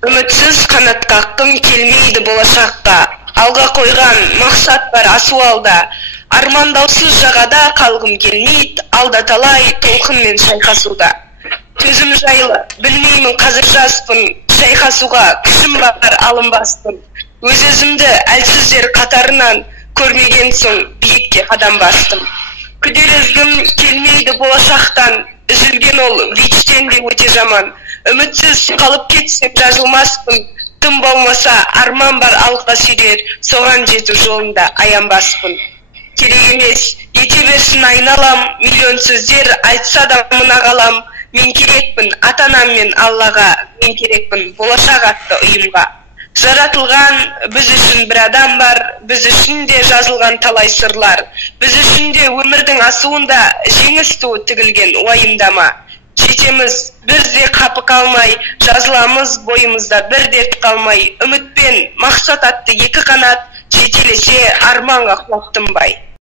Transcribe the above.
Үмітсіз қанат қаққым келмейді болашаққа. Алға қойған мақсат бар асу алда. Армандаусыз жағада қалғым келмейді, алда талай толқынмен шайқасуда. Төзім жайлы білмеймін қазір жаспын, шайқасуға күшім бар алынбаспын. Өз-өзімді әлсіздер қатарынан көрмеген соң биікке қадам бастым. Күдер келмейді болашақтан, үзілген ол вичтен де өте жаман. Үмітсіз қалып кетсем жазылмаспын, тым болмаса арман бар алға сүйрер, соған жету жолында аянбаспын. Керек емес, ете берсін айналам, миллион сөздер айтса да мына қалам. Мен керекпін ата-анам мен Аллаға, мен керекпін болашақ атты ұйымға. Жаратылған біз үшін бір адам бар, біз үшін де жазылған талай сырлар. Біз үшін де өмірдің асуында жеңіс туы тігілген уайымдама. Жетеміз, біз де қапы қалмай, жазыламыз бойымызда бір дерт қалмай. Үміт пен мақсат атты екі қанат, жетелесе арманға қуаттынбай.